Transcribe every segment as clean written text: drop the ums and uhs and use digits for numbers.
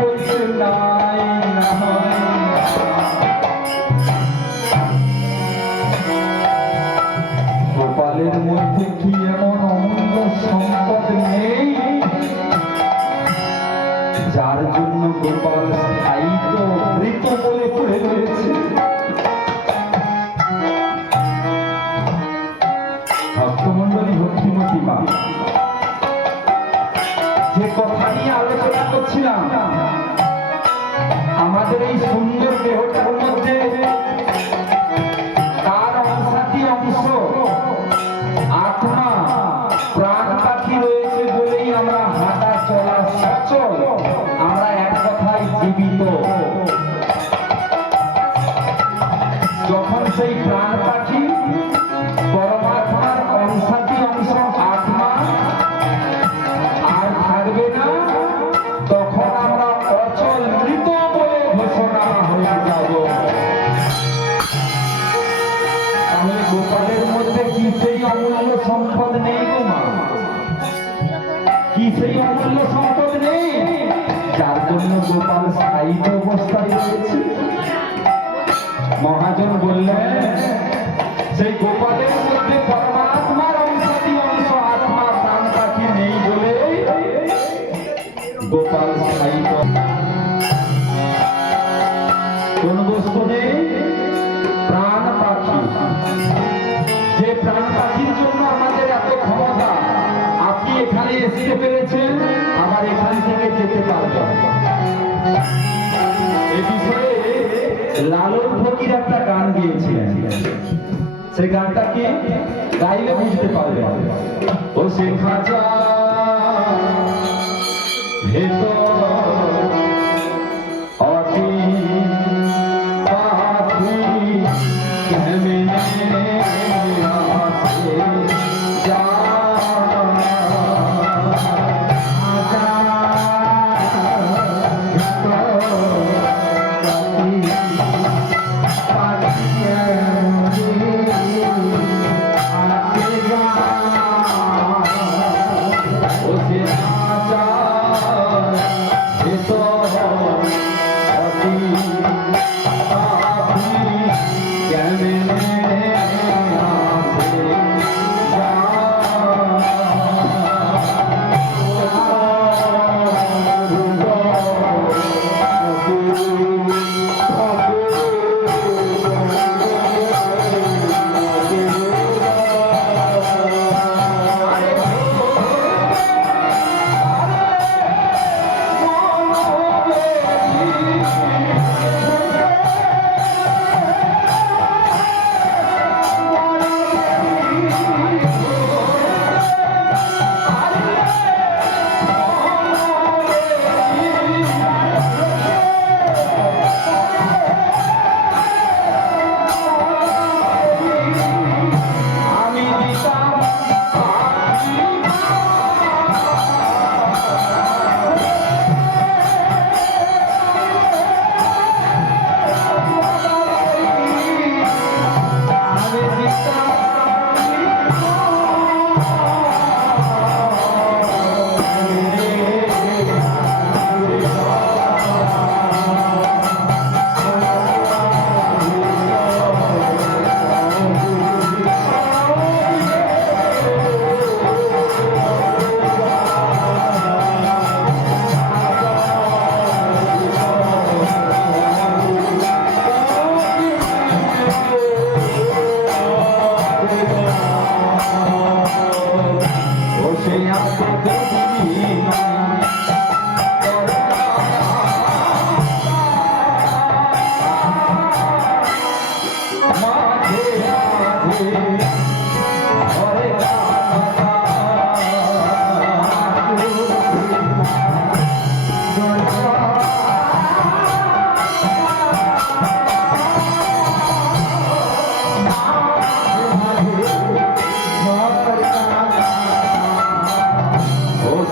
বলছে নাই গোপালের মধ্যে কি এমন অমূল্য সম্পদ নেই যার জন্য গোপাল স্থায়িত্ব মৃত বলে পড়ে রয়েছে। ভক্তমন্ডলী, ভক্তিমতী মা, যে কথা নিয়ে আলোচনা করছিলাম, আমাদের এই সুন্দর দেহটার মধ্যে তার অংশাতি অংশ আত্মা প্রাণ পাখি রয়েছে বলেই আমরা হাঁটা চলা সচল, আমরা এক কথায় জীবিত। যখন সেই প্রাণ পাখি পরমাত্মার অংশাতি অংশ আত্মা আর থাকবে না, তখন আমরা অচল মৃত বলে ঘোষণা হয়ে যাব। তাহলে গোপালের মধ্যে কি সেই অমূল্য সম্পদ নেই গো মা? কি সেই অমূল্য সম্পদ নেই যার জন্য গোপাল স্থায়িত অবস্থায় রয়েছে? মহাজন বললেন, সেই গোপালের মধ্যে পরমাত্মার অংশাতি অংশ আত্মা প্রাণ পাখি নেই বলে গোপাল স্থায়িত। কোন বস্তু নেই? প্রাণ পাখি। যে প্রাণ পাখির জন্য আমাদের এত ক্ষমতা, আপনি এখানে আসতে পেরেছেন, আবার এখান থেকে যেতে পারবেন। এ বিষয়ে লালন ফকির একটা গান গিয়েছিলেন, সেই গানটা কি গাইলে বুঝতে পারবে। ও সে খাঁচা ভেতর অতি পাখি কেমনে আসে যা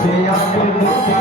से आगे दूसरी